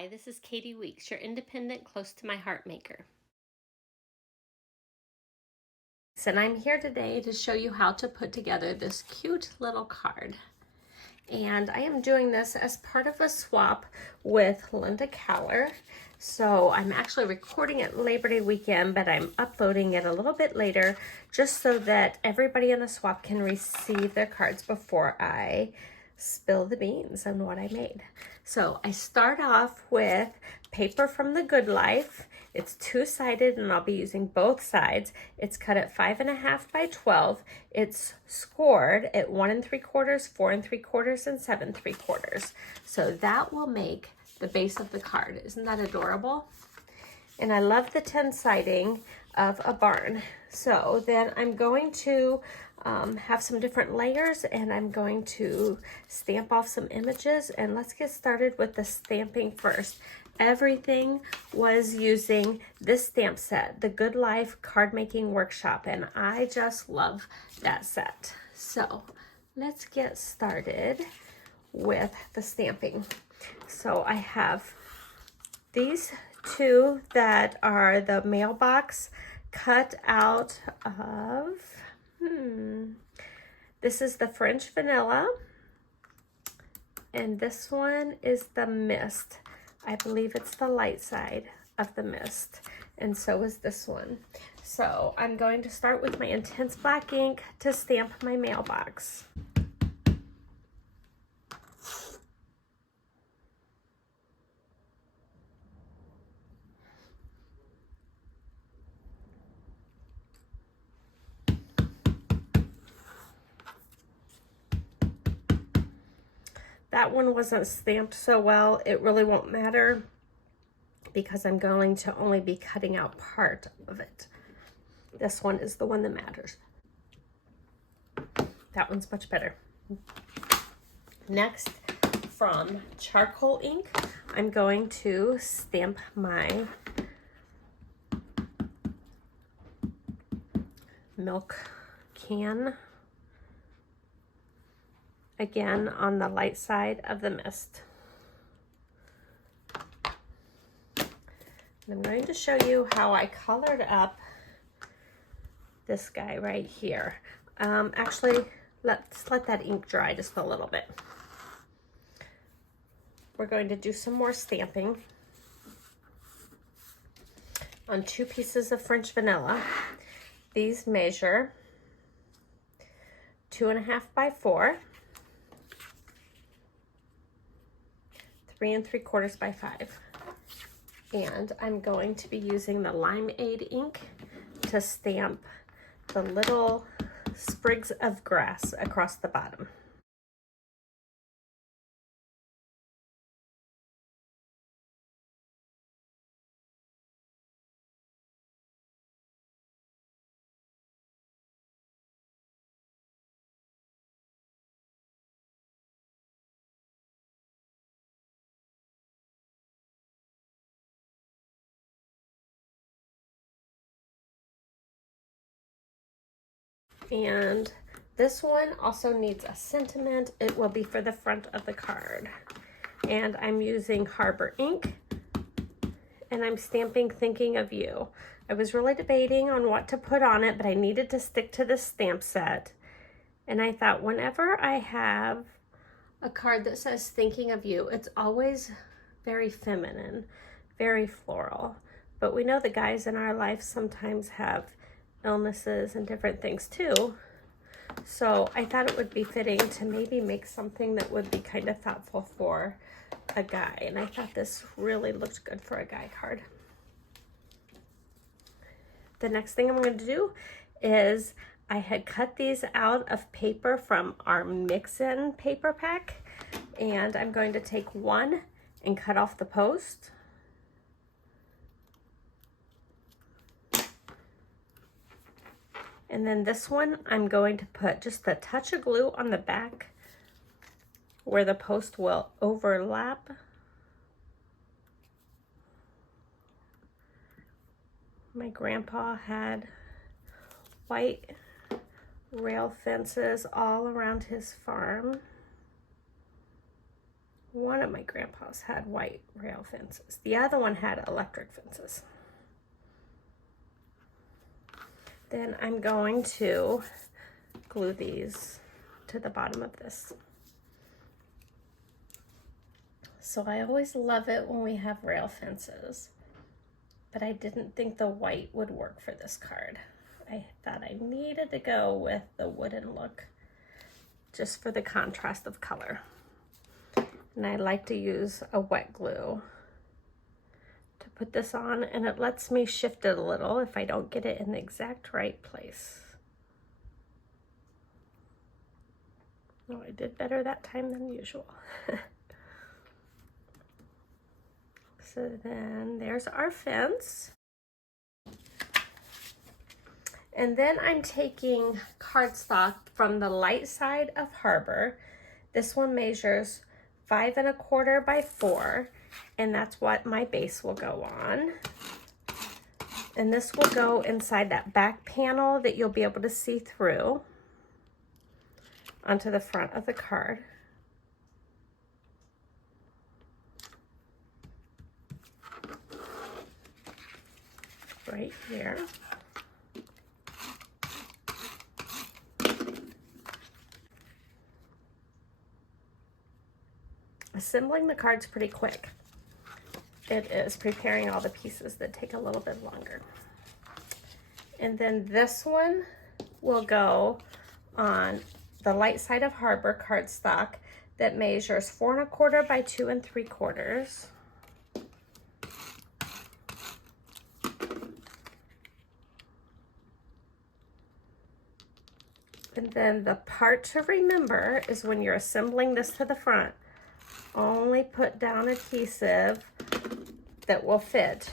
Hi, this is Kati Weeks, your independent, close to my heart maker. And I'm here today to show you how to put together this cute little card. And I am doing this as part of a swap with Linda Keller. So I'm actually recording it Labor Day weekend, but I'm uploading it a little bit later just so that everybody in the swap can receive their cards before I spill the beans on what I made. So I start off with paper from the Good Life. It's two-sided and I'll be using both sides. It's cut at 5.5 by 12. It's scored at 1 3/4, 4 3/4, and 7 3/4. So that will make the base of the card. Isn't that adorable? And I love the 10 siding of a barn. So then I'm going to have some different layers and I'm going to stamp off some images, and let's get started with the stamping first. Everything was using this stamp set, the Good Life Card Making Workshop, and I just love that set. So let's get started with the stamping. So I have these two that are the mailbox cut out of, this is the French Vanilla, and this one is the Mist. I believe it's the light side of the Mist, and so is this one. So I'm going to start with my intense black ink to stamp my mailbox. That one wasn't stamped so well. It really won't matter because I'm going to only be cutting out part of it. This one is the one that matters. That one's much better. Next, from charcoal ink, I'm going to stamp my milk can, again on the light side of the Mist. And I'm going to show you how I colored up this guy right here. Actually, let's let that ink dry just a little bit. We're going to do some more stamping on 2 pieces of French Vanilla. These measure 2.5 by 4, 3 3/4 by 5. And I'm going to be using the Limeade ink to stamp the little sprigs of grass across the bottom. And this one also needs a sentiment. It will be for the front of the card. And I'm using Harbour ink, and I'm stamping Thinking of You. I was really debating on what to put on it, but I needed to stick to the stamp set. And I thought whenever I have a card that says Thinking of You, it's always very feminine, very floral. But we know the guys in our life sometimes have illnesses and different things too. So I thought it would be fitting to maybe make something that would be kind of thoughtful for a guy. And I thought this really looked good for a guy card. The next thing I'm going to do is I had cut these out of paper from our mix-in paper pack. And I'm going to take one and cut off the post. And then this one, I'm going to put just a touch of glue on the back where the post will overlap. My grandpa had white rail fences all around his farm. One of my grandpas had white rail fences. The other one had electric fences. Then I'm going to glue these to the bottom of this. So I always love it when we have rail fences, but I didn't think the white would work for this card. I thought I needed to go with the wooden look just for the contrast of color. And I like to use a wet glue to put this on, and it lets me shift it a little if I don't get it in the exact right place. Oh, I did better that time than usual. So then there's our fence. And then I'm taking cardstock from the light side of Harbour. This one measures 5 1/4 by 4, and that's what my base will go on. And this will go inside that back panel that you'll be able to see through onto the front of the card. Right here. Assembling the card's pretty quick. It is preparing all the pieces that take a little bit longer. And then this one will go on the light side of Harbour cardstock that measures 4 1/4 by 2 3/4. And then the part to remember is when you're assembling this to the front, only put down adhesive that will fit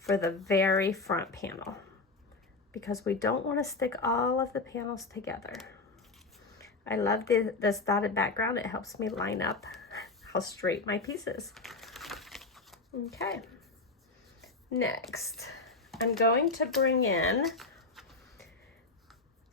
for the very front panel, because we don't want to stick all of the panels together. I love this dotted background. It helps me line up how straight my piece is. Okay. Next, I'm going to bring in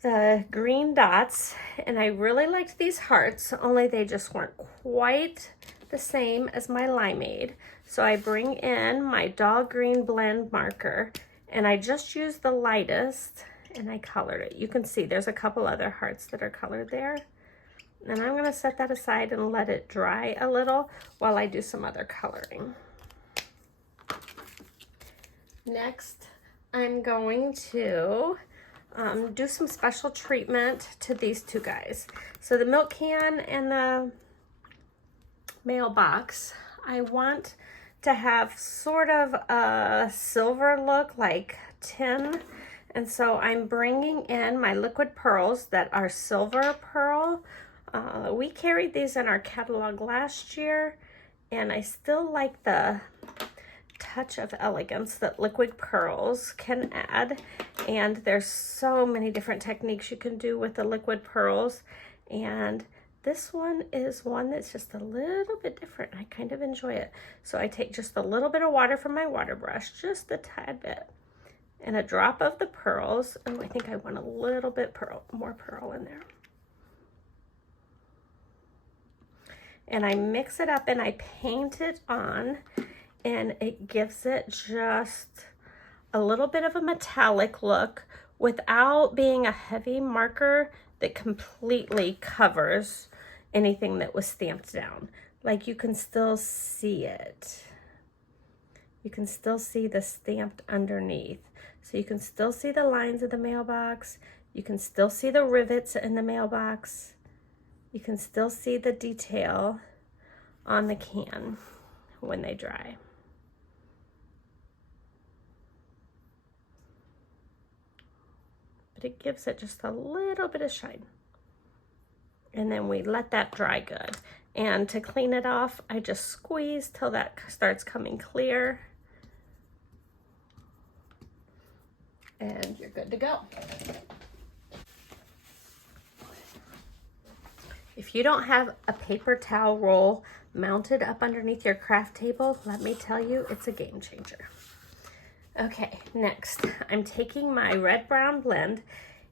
the green dots, and I really liked these hearts, only they just weren't quite the same as my Limeade. So I bring in my dog green blend marker, and I just used the lightest, and I colored it. You can see there's a couple other hearts that are colored there. And I'm gonna set that aside and let it dry a little while I do some other coloring. Next, I'm going to do some special treatment to these two guys. So the milk can and the mailbox, I want to have sort of a silver look, like tin. And so I'm bringing in my liquid pearls that are silver pearl. We carried these in our catalog last year, and I still like the touch of elegance that liquid pearls can add. And there's so many different techniques you can do with the liquid pearls, and this one is one that's just a little bit different. I kind of enjoy it. So I take just a little bit of water from my water brush, just a tad bit, and a drop of the pearls. Oh, I think I want a little bit more pearl in there. And I mix it up and I paint it on, and it gives it just a little bit of a metallic look without being a heavy marker that completely covers anything that was stamped down. Like, you can still see it. You can still see the stamped underneath. So you can still see the lines of the mailbox. You can still see the rivets in the mailbox. You can still see the detail on the can when they dry. But it gives it just a little bit of shine. And then we let that dry good. And to clean it off, I just squeeze till that starts coming clear. And you're good to go. If you don't have a paper towel roll mounted up underneath your craft table, let me tell you, it's a game changer. Okay, next, I'm taking my red-brown blend,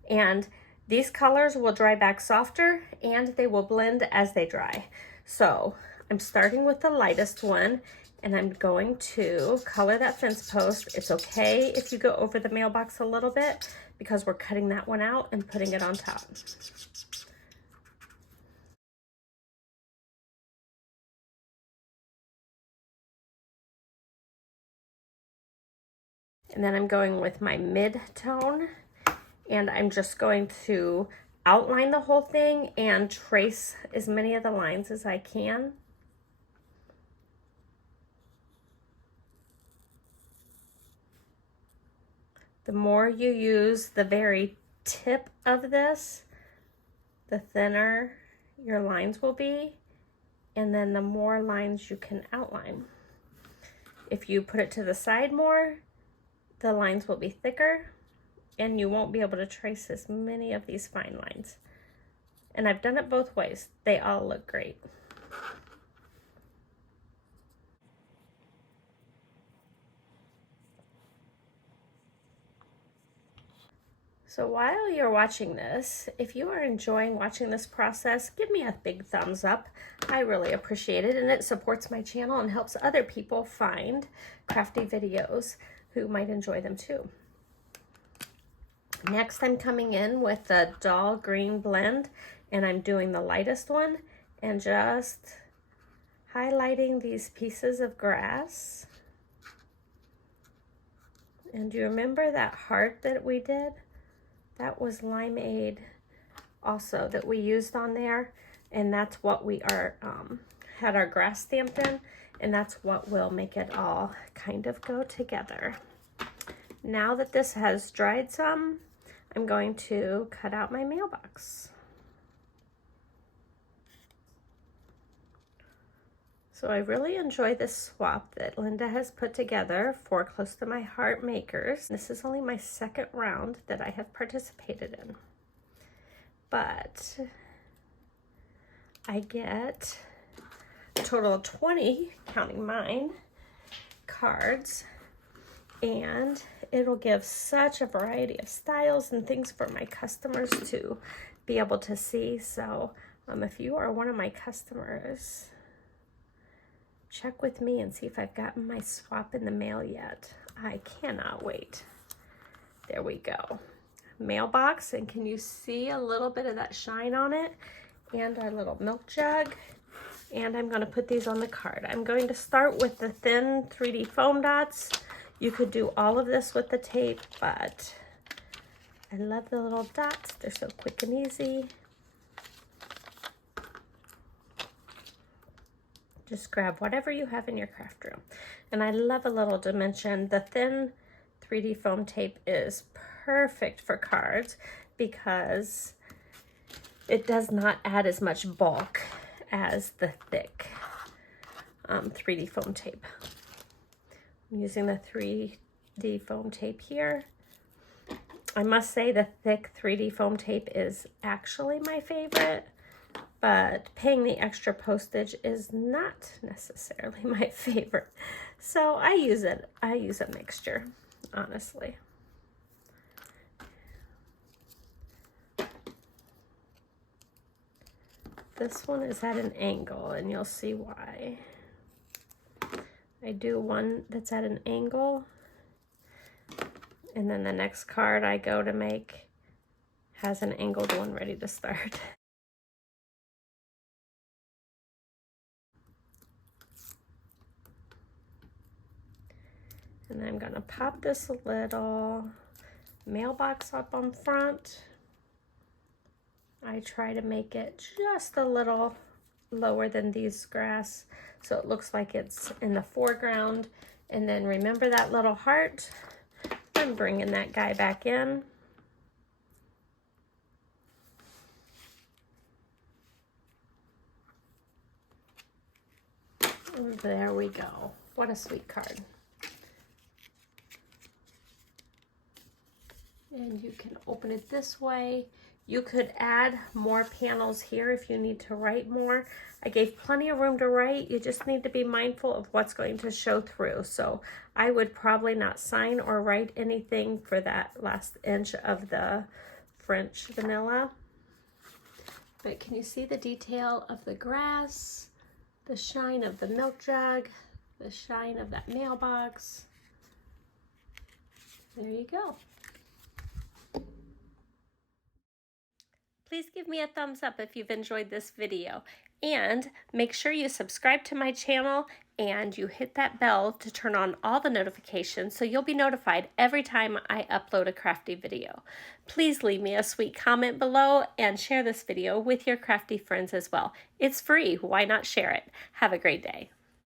and these colors will dry back softer and they will blend as they dry. So I'm starting with the lightest one, and I'm going to color that fence post. It's okay if you go over the mailbox a little bit because we're cutting that one out and putting it on top. And then I'm going with my mid-tone, and I'm just going to outline the whole thing and trace as many of the lines as I can. The more you use the very tip of this, the thinner your lines will be, and then the more lines you can outline. If you put it to the side more, the lines will be thicker and you won't be able to trace as many of these fine lines. And I've done it both ways. They all look great. So while you're watching this, if you are enjoying watching this process, give me a big thumbs up. I really appreciate it, and it supports my channel and helps other people find crafty videos who might enjoy them too. Next, I'm coming in with the dull green blend, and I'm doing the lightest one and just highlighting these pieces of grass. And do you remember that heart that we did? That was Limeade also that we used on there, and that's what we are had our grass stamped in, and that's what will make it all kind of go together. Now that this has dried some, I'm going to cut out my mailbox. So I really enjoy this swap that Linda has put together for Close to My Heart makers. This is only my second round that I have participated in. But I get a total of 20, counting mine, cards, and it'll give such a variety of styles and things for my customers to be able to see. So if you are one of my customers, check with me and see if I've gotten my swap in the mail yet. I cannot wait. There we go. Mailbox, and can you see a little bit of that shine on it? And our little milk jug. And I'm going to put these on the card. I'm going to start with the thin 3D foam dots. You could do all of this with the tape, but I love the little dots. They're so quick and easy. Just grab whatever you have in your craft room. And I love a little dimension. The thin 3D foam tape is perfect for cards because it does not add as much bulk as the thick 3D foam tape. I'm using the 3D foam tape here. I must say the thick 3D foam tape is actually my favorite, but paying the extra postage is not necessarily my favorite. So I use a mixture, honestly. This one is at an angle, and you'll see why. I do one that's at an angle, and then the next card I go to make has an angled one ready to start. And I'm gonna pop this little mailbox up on front. I try to make it just a little lower than these grass so it looks like it's in the foreground. And then remember that little heart? I'm bringing that guy back in. And there we go. What a sweet card. And you can open it this way. You could add more panels here if you need to write more. I gave plenty of room to write. You just need to be mindful of what's going to show through. So I would probably not sign or write anything for that last inch of the French vanilla. But can you see the detail of the grass, the shine of the milk jug, the shine of that mailbox. There you go. Please give me a thumbs up if you've enjoyed this video, and make sure you subscribe to my channel and you hit that bell to turn on all the notifications so you'll be notified every time I upload a crafty video. Please leave me a sweet comment below and share this video with your crafty friends as well. It's free, why not share it? Have a great day.